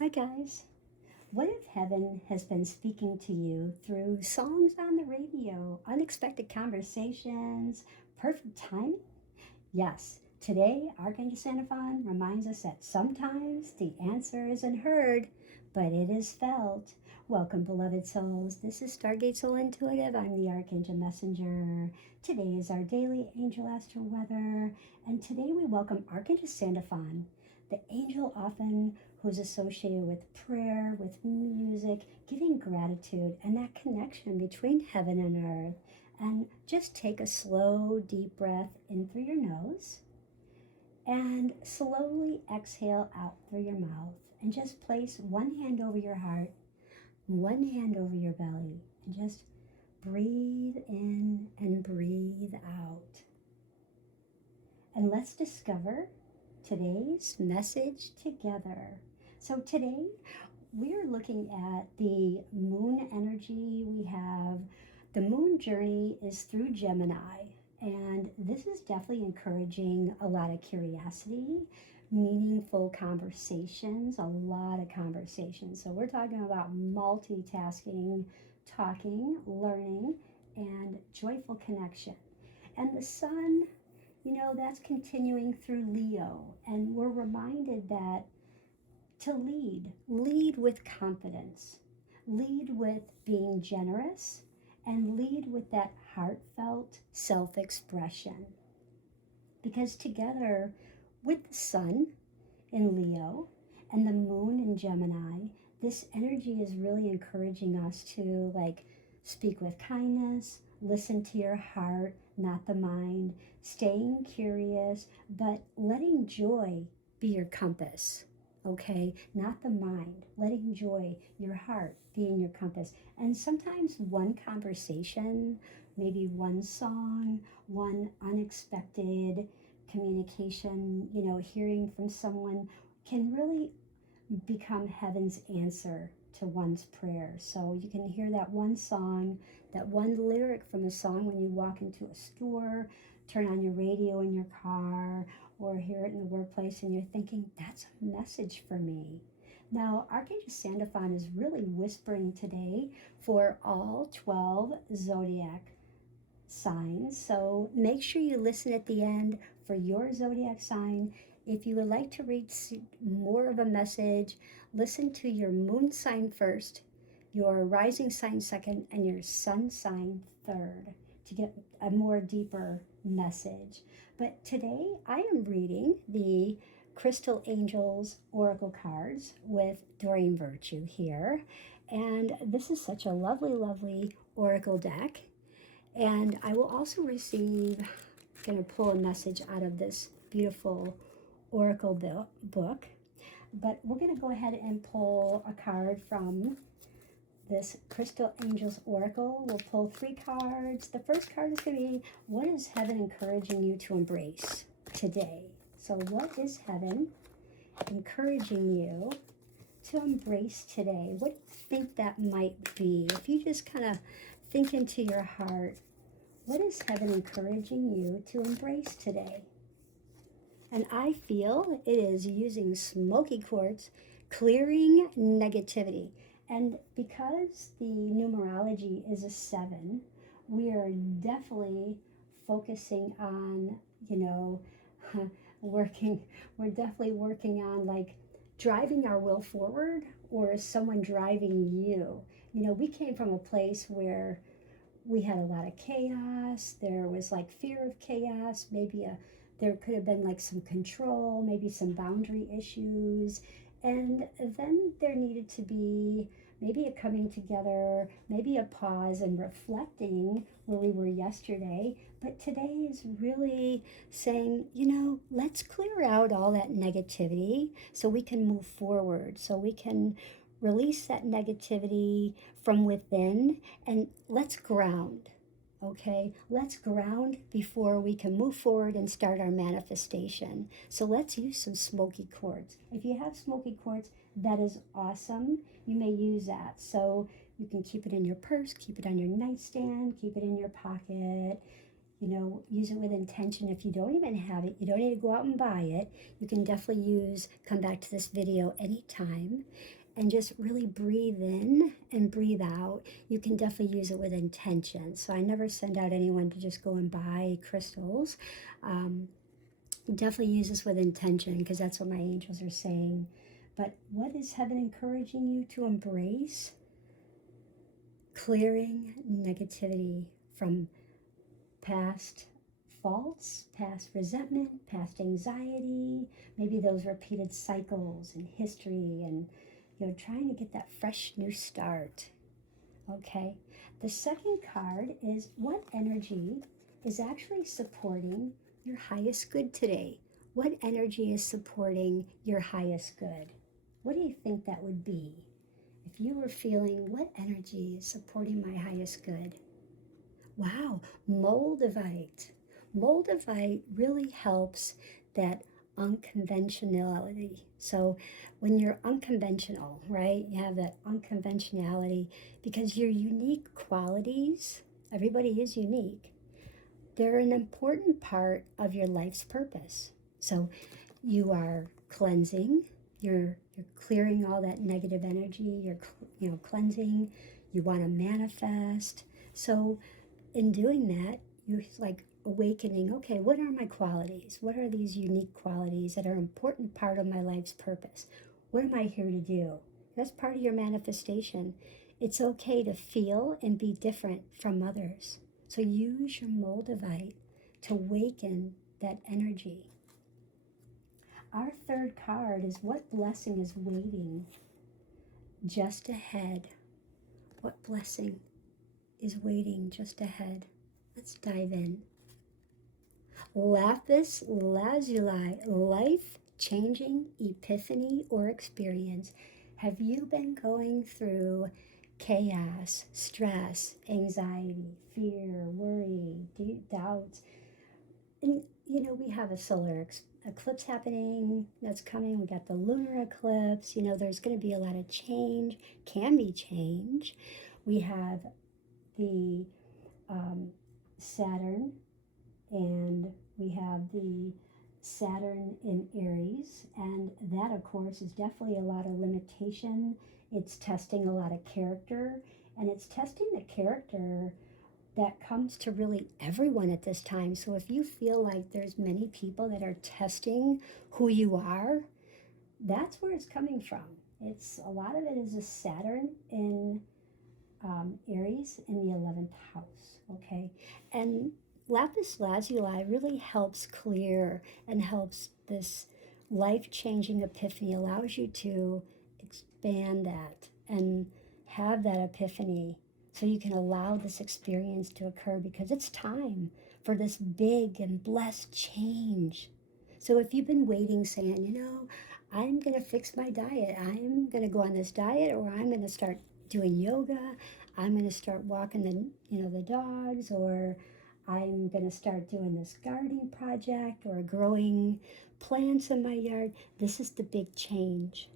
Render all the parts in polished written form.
Hi guys. What if heaven has been speaking to you through songs on the radio, unexpected conversations, perfect timing? Yes, today Archangel Sandalphon reminds us that sometimes the answer isn't heard, but it is felt. Welcome, beloved souls. This is Stargate Soul Intuitive. I'm the Archangel Messenger. Today is our daily angel astro weather, and today we welcome Archangel Sandalphon, the angel often who's associated with prayer, with music, giving gratitude, and that connection between heaven and earth. And just take a slow, deep breath in through your nose and slowly exhale out through your mouth. And just place one hand over your heart, one hand over your belly, and just breathe in and breathe out. And let's discover today's message together. So today we're looking at the moon energy. We have the moon journey is through Gemini, and this is definitely encouraging a lot of curiosity, meaningful conversations, a lot of conversations. So we're talking about multitasking, talking, learning, and joyful connection. And the sun, that's continuing through Leo, and we're reminded that to lead with confidence, lead with being generous, and lead with that heartfelt self-expression. Because together with the sun in Leo and the moon in Gemini, this energy is really encouraging us to speak with kindness, listen to your heart, not the mind, staying curious, but letting joy be your compass. Okay, not the mind, letting joy, your heart, being your compass. And sometimes one conversation, maybe one song, one unexpected communication, hearing from someone can really become heaven's answer to one's prayer. So you can hear that one song, that one lyric from a song when you walk into a store, turn on your radio in your car, or hear it in the workplace, and you're thinking, that's a message for me. Now, Archangel Sandalphon is really whispering today for all 12 zodiac signs. So make sure you listen at the end for your zodiac sign. If you would like to read more of a message, listen to your moon sign first, your rising sign second, and your sun sign third to get a more deeper message. But today I am reading the Crystal Angels Oracle cards with Doreen Virtue here. And this is such a lovely, lovely oracle deck. And I will also receive, I'm going to pull a message out of this beautiful oracle book. But we're going to go ahead and pull a card from this Crystal Angels Oracle. We'll pull 3 cards. The first card is going to be, what is heaven encouraging you to embrace today? So what is heaven encouraging you to embrace today? What do you think that might be? If you just kind of think into your heart, what is heaven encouraging you to embrace today? And I feel it is using smoky quartz, clearing negativity. And because the numerology is a 7, we are definitely focusing on, we're definitely working on driving our will forward, or is someone driving you? We came from a place where we had a lot of chaos. There was fear of chaos. Maybe there could have been some control, maybe some boundary issues. And then there needed to be maybe a coming together, maybe a pause and reflecting where we were yesterday. But today is really saying, let's clear out all that negativity so we can move forward, so we can release that negativity from within, and let's ground. Okay, let's ground before we can move forward and start our manifestation. So let's use some smoky quartz. If you have smoky quartz, that is awesome. You may use that. So you can keep it in your purse, keep it on your nightstand, keep it in your pocket. You know, use it with intention. If you don't even have it, you don't need to go out and buy it. You can definitely come back to this video anytime and just really breathe in and breathe out. You can definitely use it with intention. So I never send out anyone to just go and buy crystals. Definitely use this with intention, because that's what my angels are saying. But what is heaven encouraging you to embrace? Clearing negativity from past faults, past resentment, past anxiety, maybe those repeated cycles in history, and trying to get that fresh new start. Okay, the second card is what energy is actually supporting your highest good today? What energy is supporting your highest good? What do you think that would be? If you were feeling, what energy is supporting my highest good? Wow, Moldavite. Moldavite really helps that unconventionality. So when you're unconventional, right, you have that unconventionality because your unique qualities, everybody is unique, they're an important part of your life's purpose. So you are cleansing, you're clearing all that negative energy, you're cleansing, you want to manifest. So in doing that, you're like awakening, okay, what are my qualities? What are these unique qualities that are an important part of my life's purpose? What am I here to do? That's part of your manifestation. It's okay to feel and be different from others. So use your Moldavite to awaken that energy. Our third card is what blessing is waiting just ahead? What blessing is waiting just ahead? Let's dive in. Lapis lazuli, life-changing epiphany or experience. Have you been going through chaos, stress, anxiety, fear, worry, deep doubts? And we have a solar eclipse happening that's coming. We got the lunar eclipse. There's going to be a lot of change, can be change. We have the Saturn, and we have the Saturn in Aries, and that of course is definitely a lot of limitation. It's testing a lot of character, and it's testing the character that comes to really everyone at this time. So if you feel like there's many people that are testing who you are, that's where it's coming from. It's a lot of it is a Saturn in Aries in the 11th house, okay? And lapis lazuli really helps clear and helps this life-changing epiphany, allows you to expand that and have that epiphany so you can allow this experience to occur, because it's time for this big and blessed change. So if you've been waiting saying, I'm going to fix my diet, I'm going to go on this diet, or I'm going to start doing yoga, I'm going to start walking the dogs, or I'm going to start doing this gardening project or growing plants in my yard. This is the big change.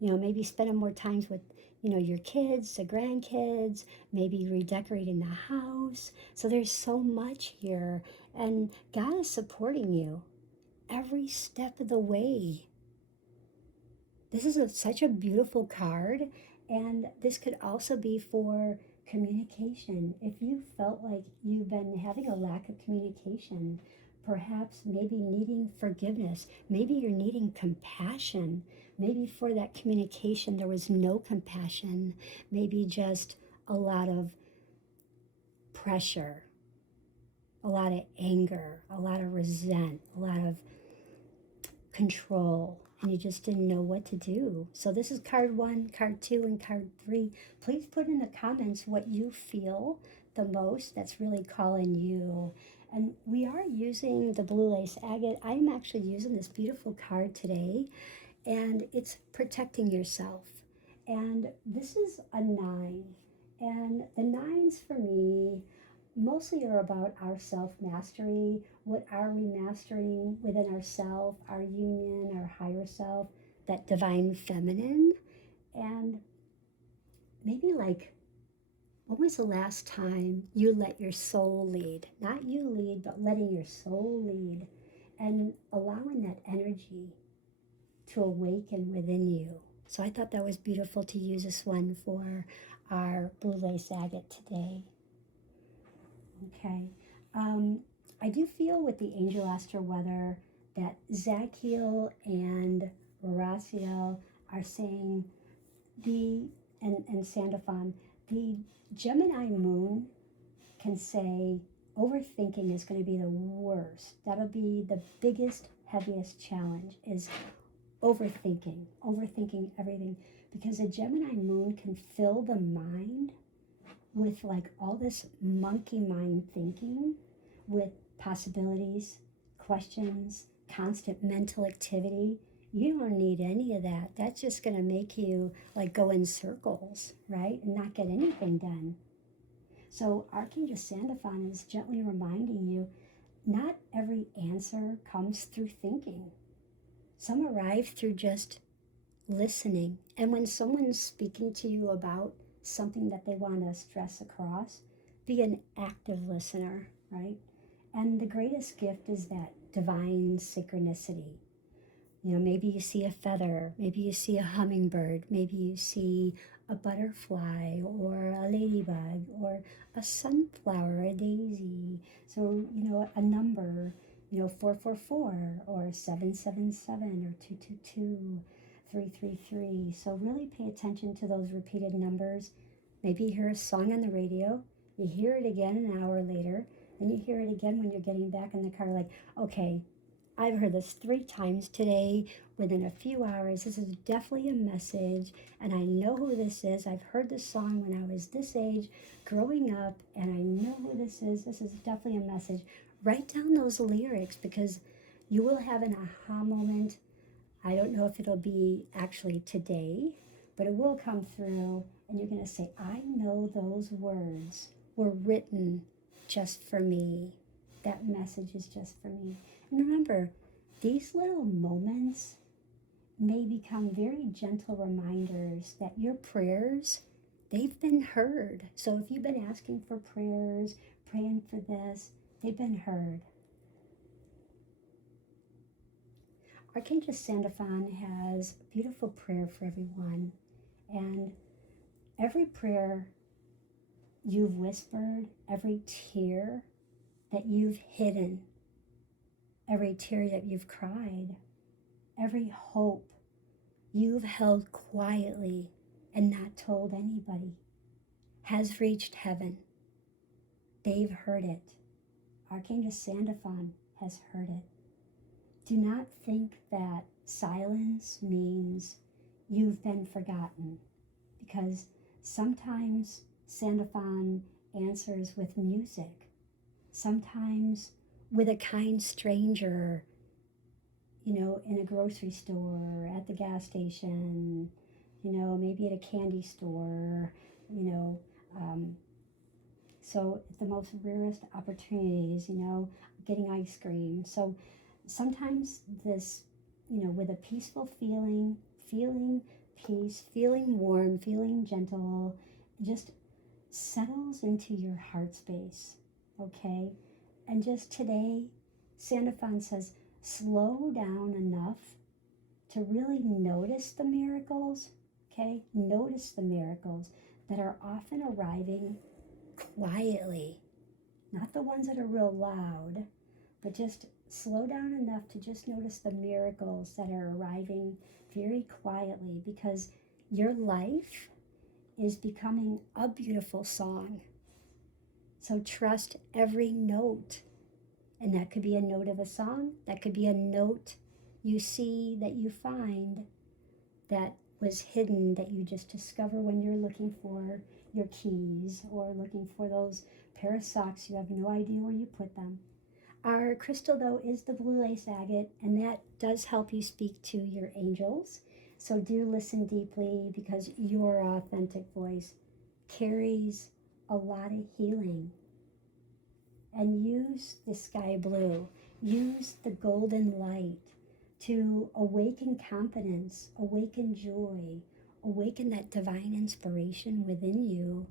Maybe spending more times with, your kids, the grandkids, maybe redecorating the house. So there's so much here, and God is supporting you every step of the way. This is such a beautiful card, and this could also be for communication. If you felt like you've been having a lack of communication, perhaps maybe needing forgiveness, maybe you're needing compassion, maybe for that communication there was no compassion, maybe just a lot of pressure, a lot of anger, a lot of resent, a lot of control, and you just didn't know what to do. So this is card 1, card 2, and card 3. Please put in the comments what you feel the most that's really calling you. And we are using the blue lace agate. I'm actually using this beautiful card today, and it's protecting yourself. And this is a 9. And the 9s for me mostly are about our self-mastery. What are we mastering within ourselves, our union, our higher self, that divine feminine? And maybe like When was the last time you let your soul lead? Not you lead, but letting your soul lead and allowing that energy to awaken within you. So I thought that was beautiful to use this one for our blue lace agate today. Okay. I do feel with the angel astro weather that Zachiel and Raziel are saying and Sandalphon, the Gemini moon can say overthinking is going to be the worst. That'll be the biggest, heaviest challenge is overthinking everything, because a Gemini moon can fill the mind with like all this monkey mind thinking with possibilities, questions, constant mental activity. You don't need any of that. That's just going to make you like go in circles, right? And not get anything done. So Archangel Sandalphon is gently reminding you, not every answer comes through thinking. Some arrive through just listening. And when someone's speaking to you about something that they want to stress across, be an active listener, right? And the greatest gift is that divine synchronicity. You know, maybe you see a feather, maybe you see a hummingbird, maybe you see a butterfly or a ladybug or a sunflower, a daisy. So, you know, a number, you know, 444 or 777 or 222, 333. So really pay attention to those repeated numbers. Maybe you hear a song on the radio, you hear it again an hour later, and you hear it again when you're getting back in the car, like, okay, I've heard this 3 times today within a few hours. This is definitely a message, and I know who this is. I've heard this song when I was this age growing up, and I know who this is. This is definitely a message. Write down those lyrics because you will have an aha moment. I don't know if it'll be actually today, but it will come through, and you're going to say, I know those words were written just for me. That message is just for me. And remember, these little moments may become very gentle reminders that your prayers, they've been heard. So if you've been asking for prayers, praying for this, they've been heard. Archangel Sandalphon has a beautiful prayer for everyone. And every prayer you've whispered, every tear that you've hidden, every tear that you've cried, every hope you've held quietly and not told anybody has reached heaven. They've heard it. Archangel Sandalphon has heard it. Do not think that silence means you've been forgotten, because sometimes Sandalphon answers with music, sometimes with a kind stranger, you know, in a grocery store, at the gas station, you know, maybe at a candy store, you know. So at the most rarest opportunities, you know, getting ice cream. So sometimes this, you know, with a peaceful feeling peace, feeling warm, feeling gentle, just settles into your heart space, okay? And just today, Sandalphon says, slow down enough to really notice the miracles, okay? Notice the miracles that are often arriving quietly, not the ones that are real loud, but just slow down enough to just notice the miracles that are arriving very quietly, because your life is becoming a beautiful song. So trust every note. And that could be a note of a song. That could be a note you see, that you find, that was hidden, that you just discover when you're looking for your keys or looking for those pair of socks. You have no idea where you put them. Our crystal, though, is the blue lace agate, and that does help you speak to your angels. So do listen deeply, because your authentic voice carries a lot of healing. And use the sky blue, use the golden light to awaken confidence, awaken joy, awaken that divine inspiration within you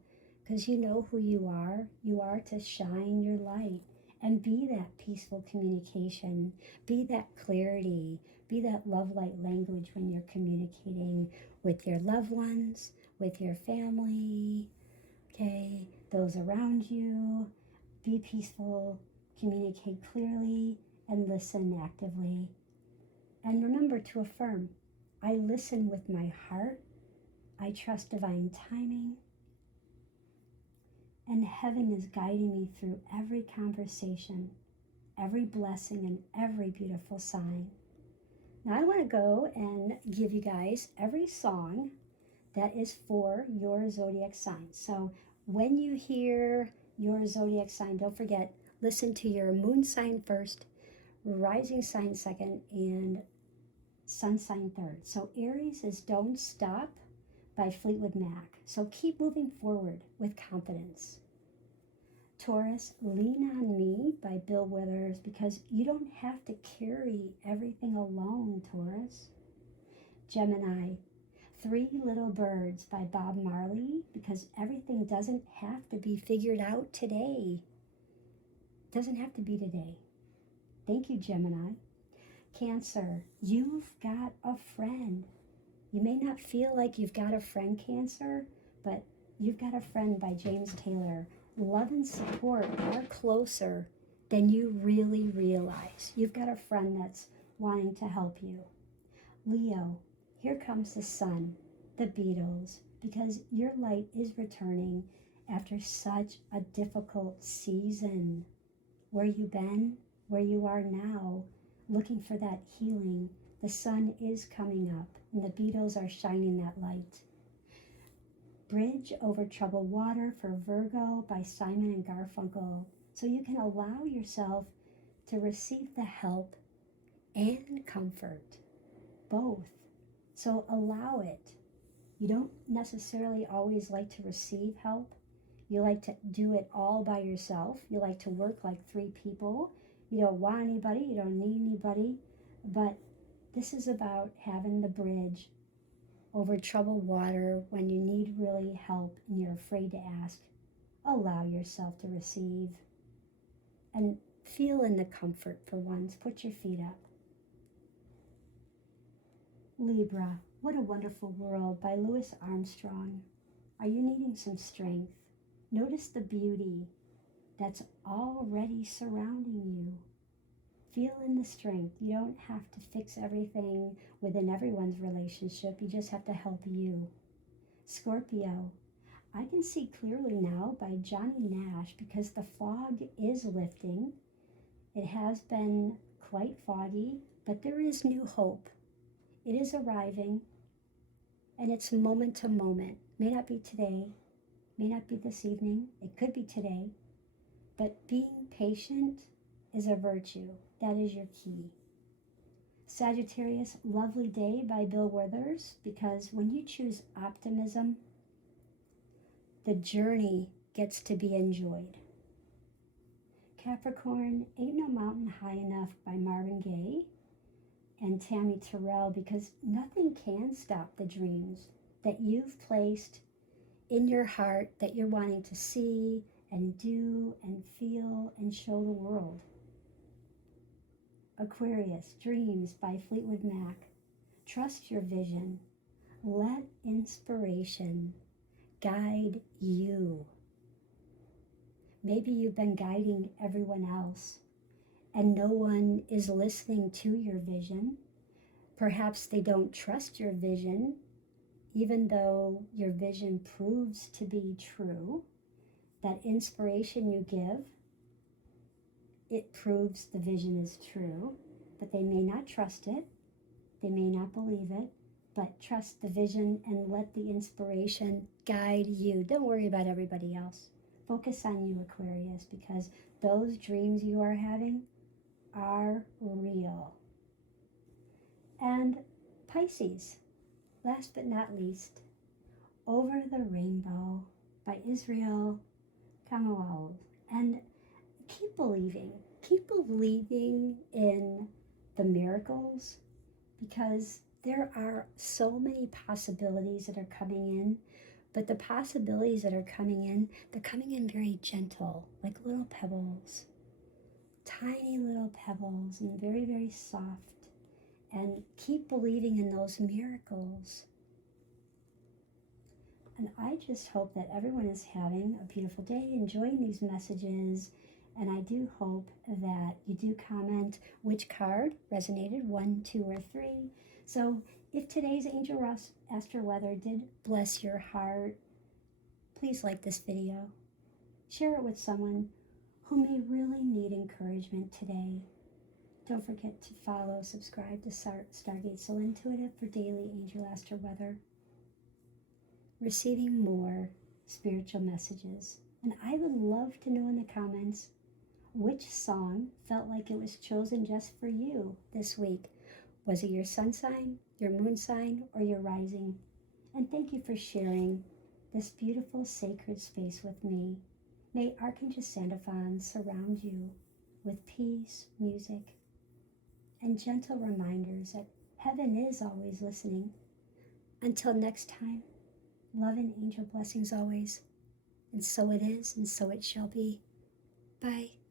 because you know who you are. You are to shine your light and be that peaceful communication, be that clarity, be that love light language when you're communicating with your loved ones, with your family, okay, those around you. Be peaceful, communicate clearly, and listen actively. And remember to affirm, I listen with my heart, I trust divine timing, and heaven is guiding me through every conversation, every blessing, and every beautiful sign. Now I want to go and give you guys every song that is for your zodiac sign. So when you hear your zodiac sign, don't forget, listen to your moon sign first, rising sign second, and sun sign third. So Aries is Don't Stop by Fleetwood Mac. So keep moving forward with confidence. Taurus, Lean on Me by Bill Withers, because you don't have to carry everything alone, Taurus. Gemini, Three Little Birds by Bob Marley, because everything doesn't have to be figured out today. Doesn't have to be today. Thank you, Gemini. Cancer, You've Got a Friend. You may not feel like you've got a friend, Cancer, but You've Got a Friend by James Taylor. Love and support are closer than you really realize. You've got a friend that's wanting to help you. Leo, Here Comes the Sun, the Beatles, because your light is returning after such a difficult season. Where you been, where you are now, looking for that healing, the sun is coming up and the Beatles are shining that light. Bridge Over Troubled Water for Virgo by Simon and Garfunkel, so you can allow yourself to receive the help and comfort, both. So allow it. You don't necessarily always like to receive help. You like to do it all by yourself. You like to work like 3 people. You don't want anybody, you don't need anybody, but this is about having the bridge over troubled water when you need really help and you're afraid to ask. Allow yourself to receive and feel in the comfort for once. Put your feet up. Libra, What a Wonderful World by Louis Armstrong. Are you needing some strength? Notice the beauty that's already surrounding you. Feel in the strength. You don't have to fix everything within everyone's relationship. You just have to help you. Scorpio, I Can See Clearly Now by Johnny Nash, because the fog is lifting. It has been quite foggy, but there is new hope. It is arriving, and it's moment to moment. May not be today, may not be this evening, it could be today, but being patient is a virtue. That is your key. Sagittarius, Lovely Day by Bill Withers, because when you choose optimism, the journey gets to be enjoyed. Capricorn, Ain't No Mountain High Enough by Marvin Gaye and Tammy Terrell, because nothing can stop the dreams that you've placed in your heart that you're wanting to see and do and feel and show the world. Aquarius, Dreams by Fleetwood Mac. Trust your vision. Let inspiration guide you. Maybe you've been guiding everyone else and no one is listening to your vision. Perhaps they don't trust your vision, even though your vision proves to be true. That inspiration you give, it proves the vision is true, but they may not trust it, they may not believe it, but trust the vision and let the inspiration guide you. Don't worry about everybody else. Focus on you, Aquarius, because those dreams you are having are real. And Pisces, last but not least, Over the Rainbow by Israel Kamawald. And keep believing in the miracles, because there are so many possibilities that are coming in. But the possibilities that are coming in, they're coming in very gentle, like little pebbles, tiny little pebbles, and very, very soft. And keep believing in those miracles. And I just hope that everyone is having a beautiful day, enjoying these messages. And I do hope that you do comment which card resonated, 1, 2, or 3. So if today's Angel Astro Weather did bless your heart, please like this video. Share it with someone who may really need encouragement today. Don't forget to follow, subscribe to Stargate So Intuitive for daily Angel Astro Weather. Receiving more spiritual messages. And I would love to know in the comments which song felt like it was chosen just for you this week. Was it your sun sign, your moon sign, or your rising? And thank you for sharing this beautiful sacred space with me. May Archangel Sandalphon surround you with peace, music, and gentle reminders that heaven is always listening. Until next time, love and angel blessings always. And so it is, and so it shall be. Bye.